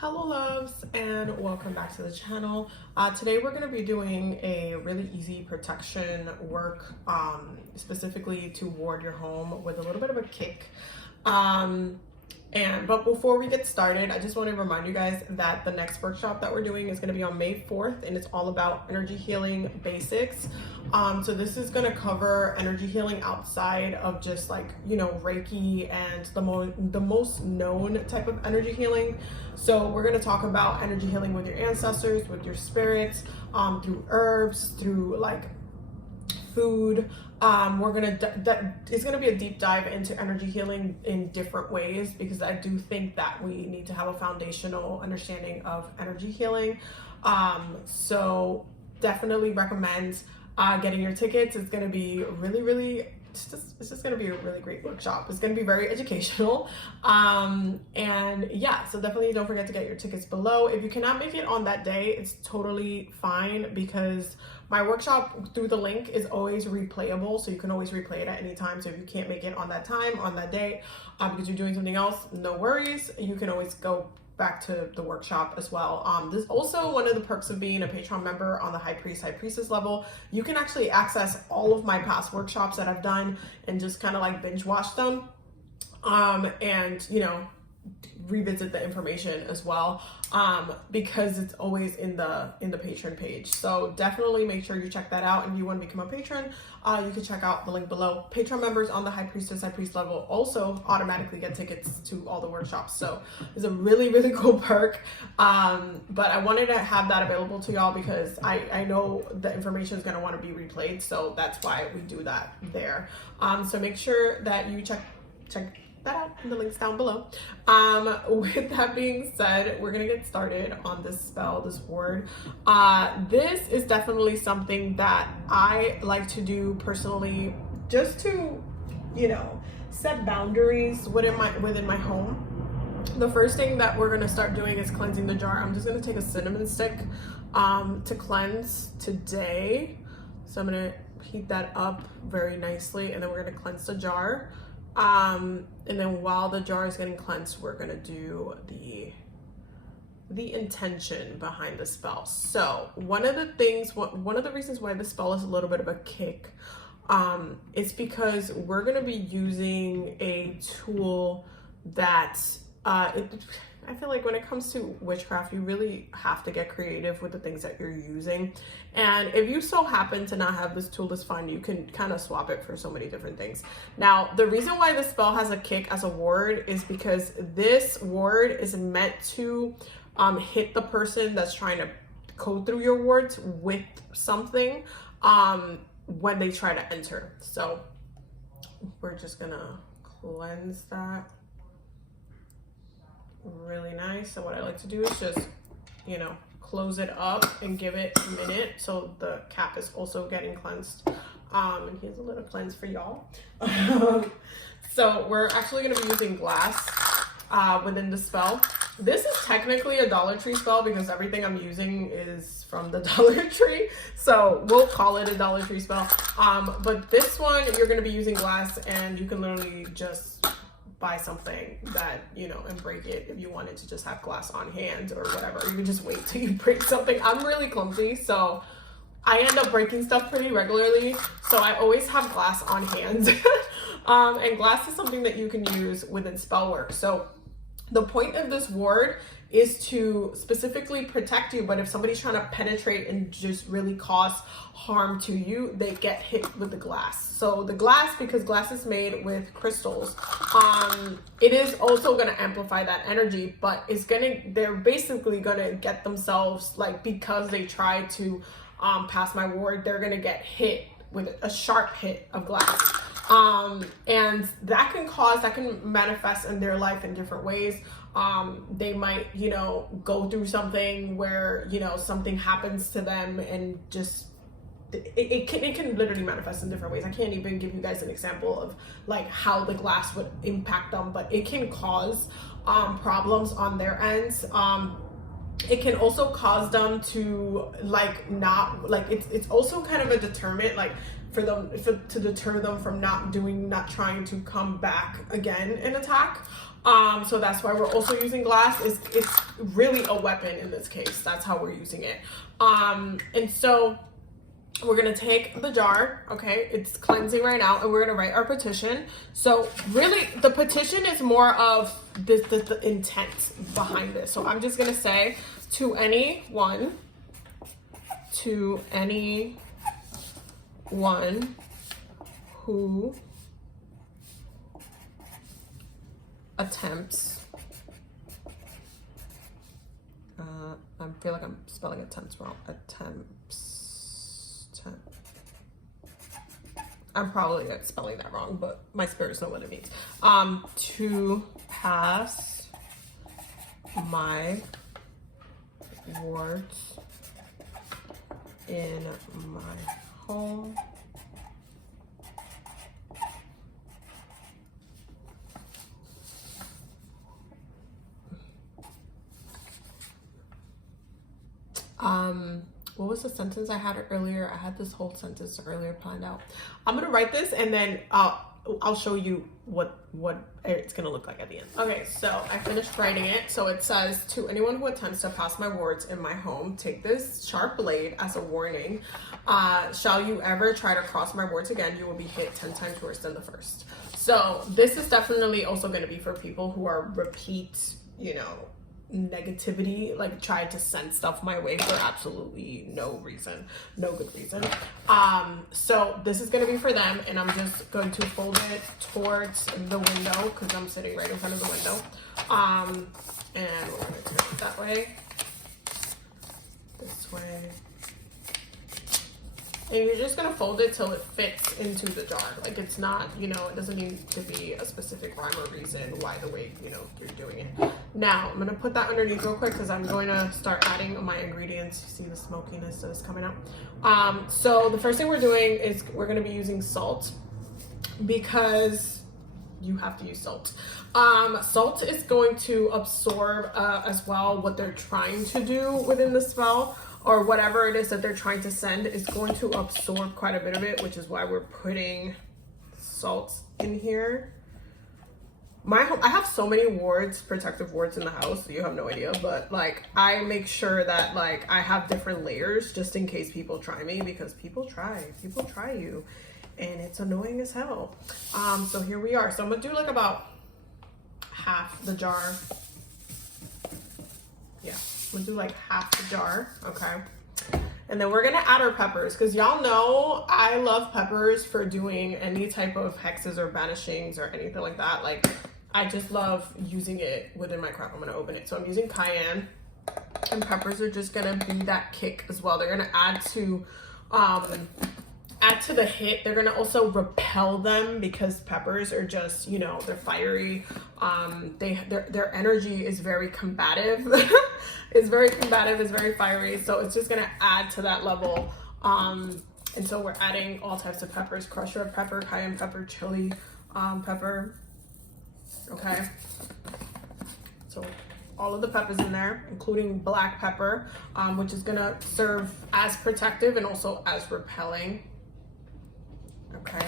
Hello loves, and welcome back to the channel. Today we're going to be doing a really easy protection work, specifically to ward your home with a little bit of a kick. But before we get started, I just want to remind you guys that the next workshop that we're doing is going to be on May 4th, and it's all about energy healing basics. So this is going to cover energy healing outside of just like, Reiki and the most known type of energy healing. So we're going to talk about energy healing with your ancestors, with your spirits, through herbs, through like food. It's gonna be a deep dive into energy healing in different ways, because I do think that we need to have a foundational understanding of energy healing. So definitely recommend getting your tickets. It's gonna be it's just gonna be a really great workshop. It's gonna be very educational. And yeah, so definitely don't forget to get your tickets below. If you cannot make it on that day, it's totally fine, because my workshop through the link is always replayable, so you can always replay it at any time. So if you can't make it on that time, on that day, because you're doing something else, no worries. You can always go back to the workshop as well. This is also one of the perks of being a Patreon member on the High Priestess level. You can actually access all of my past workshops that I've done and just kind of like binge watch them, and revisit the information as well, because it's always in the patron page. So definitely make sure you check that out. And if you want to become a patron, you can check out the link below. Patron members on the High Priest level also automatically get tickets to all the workshops. So it's a really cool perk. But I wanted to have that available to y'all, because I know the information is going to want to be replayed. So that's why we do that there. So make sure that you check that out in the links down below. With that being said, we're gonna get started on this spell, this word. This is definitely something that I like to do personally, just to set boundaries within my home. The first thing that we're gonna start doing is cleansing the jar. I'm just gonna take a cinnamon stick to cleanse today. So I'm gonna heat that up very nicely, and then we're gonna cleanse the jar. And then while the jar is getting cleansed, we're gonna do the intention behind the spell. So one of the reasons why the spell is a little bit of a kick, is because we're gonna be using a tool that I feel like when it comes to witchcraft, you really have to get creative with the things that you're using. And if you so happen to not have this tool, that's fine. You can kind of swap it for so many different things. Now, the reason why the spell has a kick as a ward is because this ward is meant to hit the person that's trying to code through your wards with something when they try to enter. So we're just gonna cleanse that really nice. So what I like to do is just close it up and give it a minute, so the cap is also getting cleansed. And here's a little cleanse for y'all. So we're actually going to be using glass within the spell. This is technically a Dollar Tree spell, because everything I'm using is from the Dollar Tree, so we'll call it a Dollar Tree spell. But this one, you're going to be using glass, and you can literally just buy something that and break it if you wanted to just have glass on hand or whatever. You can just wait till you break something. I'm really clumsy, so I end up breaking stuff pretty regularly, so I always have glass on hand. And glass is something that you can use within spell work. So the point of this ward is to specifically protect you, but if somebody's trying to penetrate and just really cause harm to you, they get hit with the glass. So the glass, because glass is made with crystals, it is also going to amplify that energy, but they're basically going to get themselves, like, because they try to pass my ward, they're going to get hit with a sharp hit of glass. And that can manifest in their life in different ways. They might, go through something where, something happens to them, and just, it can literally manifest in different ways. I can't even give you guys an example of like how the glass would impact them, but it can cause, problems on their ends. It can also cause them to it's also kind of a deterrent, like to deter them from not trying to come back again and attack. So that's why we're also using glass. It's really a weapon in this case. That's how we're using it. And so we're gonna take the jar, okay? It's cleansing right now, and we're gonna write our petition. So really, the petition is more of the intent behind this. So I'm just gonna say, to anyone who attempts, I feel like I'm spelling attempts wrong. I'm probably spelling that wrong, but my spirits know what it means. To pass my wards in my home what was the sentence I had earlier? I had this whole sentence earlier planned out. I'm gonna write this and then I'll show you what it's gonna look like at the end. Okay, so I finished writing it. So it says, to anyone who attempts to pass my wards in my home, take this sharp blade as a warning. Shall you ever try to cross my wards again, you will be hit 10 times worse than the first. So this is definitely also gonna be for people who are repeat, you know, negativity, like try to send stuff my way for absolutely no good reason. So this is going to be for them, and I'm just going to fold it towards the window because I'm sitting right in front of the window. And we're going to turn it that way, this way, and you're just going to fold it till it fits into the jar. Like, it's not, you know, it doesn't need to be a specific rhyme or reason why the way, you know, you're doing it. Now, I'm going to put that underneath real quick because I'm going to start adding my ingredients. You see the smokiness that's coming out. So the first thing we're doing is we're going to be using salt because you have to use salt. Salt is going to absorb as well what they're trying to do within the spell, or whatever it is that they're trying to send is going to absorb quite a bit of it, which is why we're putting salt in here. I have so many wards, protective wards in the house, so you have no idea, but like I make sure that like I have different layers just in case people try me, because people try you and it's annoying as hell. So here we are. So I'm gonna do like about half the jar. Yeah, I'm gonna do like half the jar, okay? And then we're gonna add our peppers, because y'all know I love peppers for doing any type of hexes or banishings or anything like that. Like, I just love using it within my craft. I'm gonna open it. So I'm using cayenne, and peppers are just gonna be that kick as well. They're gonna add to the hit. They're gonna also repel them, because peppers are just, you know, they're fiery. Their energy is very combative. It's very combative, it's very fiery. So it's just gonna add to that level. And so we're adding all types of peppers: crushed red pepper, cayenne pepper, chili pepper. Okay. So all of the peppers in there, including black pepper, which is gonna serve as protective and also as repelling. Okay,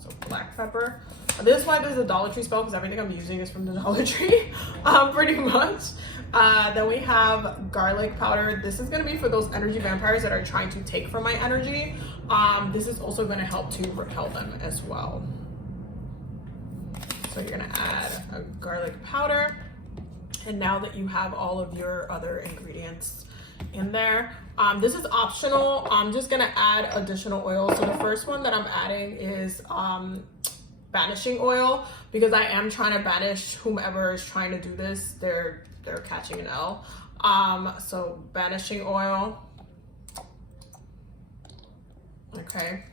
so black pepper. This is why there's a Dollar Tree spell, because everything I'm using is from the Dollar Tree, pretty much. Then we have garlic powder. This is gonna be for those energy vampires that are trying to take from my energy. This is also gonna help to repel them as well. So you're gonna add a garlic powder. And now that you have all of your other ingredients in there, this is optional. I'm just gonna add additional oil. So the first one that I'm adding is banishing oil, because I am trying to banish whomever is trying to do this. They're catching an L. So banishing oil. Okay.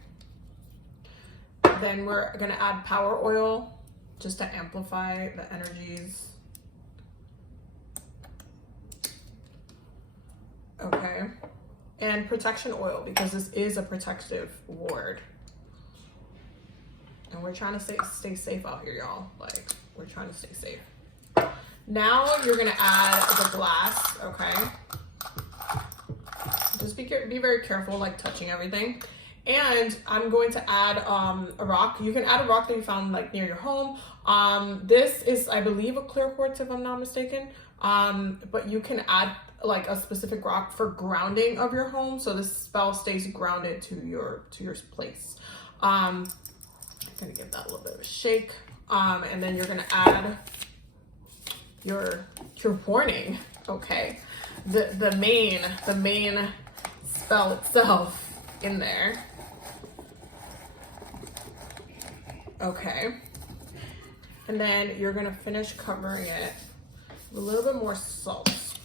Then we're gonna add power oil, just to amplify the energies. Okay. And protection oil, because this is a protective ward. And we're trying to stay safe out here, y'all. Like, we're trying to stay safe. Now you're gonna add the glass, okay? Just be very careful, like touching everything. And I'm going to add a rock. You can add a rock that you found like near your home. This is, I believe, a clear quartz if I'm not mistaken. But you can add like a specific rock for grounding of your home, so this spell stays grounded to your place. I'm gonna give that a little bit of a shake, and then you're gonna add your warning. Okay, the main spell itself in there. Okay, and then you're gonna finish covering it with a little bit more salt. Just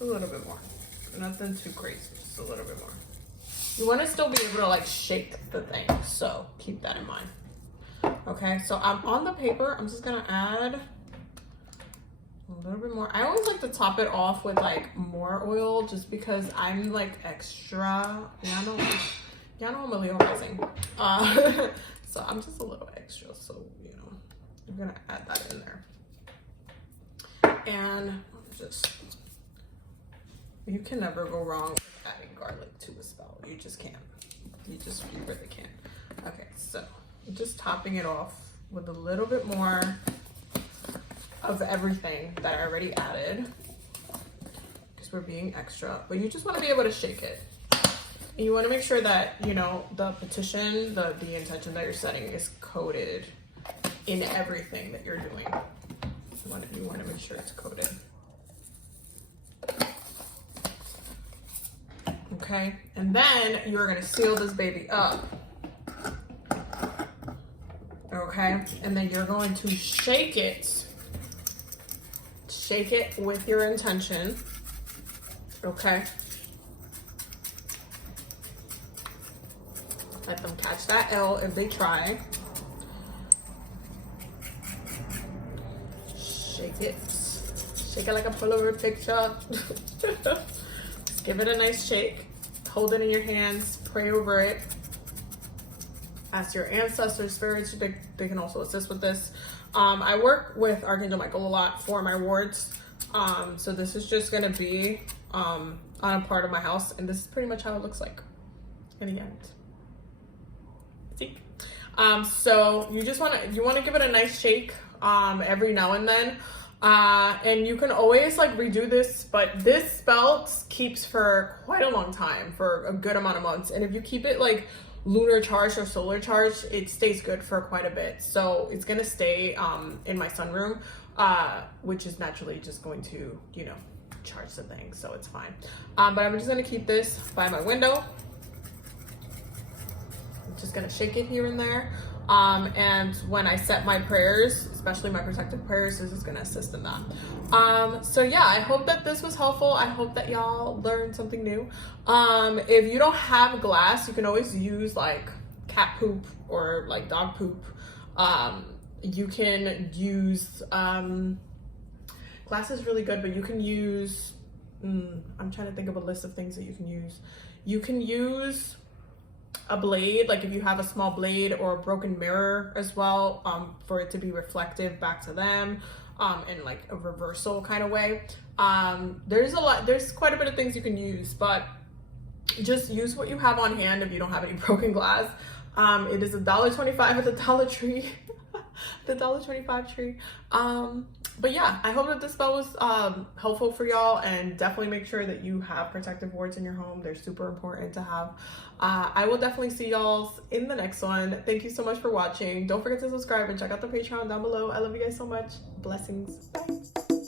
a little bit more, nothing too crazy, just a little bit more. You want to still be able to like shake the thing, so keep that in mind. Okay, so I'm on the paper. I'm just gonna add a little bit more. I always like to top it off with like more oil, just because I'm like extra. Y'all know I'm a Leo rising. So I'm just a little extra. So you know, I'm gonna add that in there, and just, you can never go wrong with adding garlic to a spell. You just can't. You really can't. Okay, so I'm just topping it off with a little bit more of everything that I already added, because we're being extra. But you just want to be able to shake it. And you want to make sure that, you know, the petition, the intention that you're setting is coated in everything that you're doing. You want to make sure it's coated. Okay, and then you're gonna seal this baby up. Okay, and then you're going to shake it. Shake it with your intention. Okay. Let them catch that L if they try. Shake it. Shake it like a Polaroid picture. Just give it a nice shake. Hold it in your hands. Pray over it. Ask your ancestors, spirits, they can also assist with this. I work with Archangel Michael a lot for my wards. So this is just gonna be on a part of my house, and this is pretty much how it looks like in the end. See? So you just wanna give it a nice shake every now and then. And you can always like redo this, but this spell keeps for quite a long time, for a good amount of months. And if you keep it like lunar charged or solar charged, it stays good for quite a bit. So it's gonna stay in my sunroom, which is naturally just going to, you know, charge the thing, so it's fine. But I'm just gonna keep this by my window. I'm just gonna shake it here and there. And when I set my prayers, especially my protective prayers, this is gonna assist in that. So yeah, I hope that this was helpful. I hope that y'all learned something new. If you don't have glass, you can always use like cat poop or like dog poop. You can use, glass is really good, but you can use, I'm trying to think of a list of things that you can use. You can use a blade, like if you have a small blade, or a broken mirror as well, for it to be reflective back to them, in like a reversal kind of way. There's quite a bit of things you can use, but just use what you have on hand if you don't have any broken glass. It is $1.25 at the Dollar Tree. The $1.25 tree. But yeah, I hope that this spell was helpful for y'all, and definitely make sure that you have protective wards in your home. They're super important to have. I will definitely see y'all in the next one. Thank you so much for watching. Don't forget to subscribe and check out the Patreon down below. I love you guys so much. Blessings. Bye.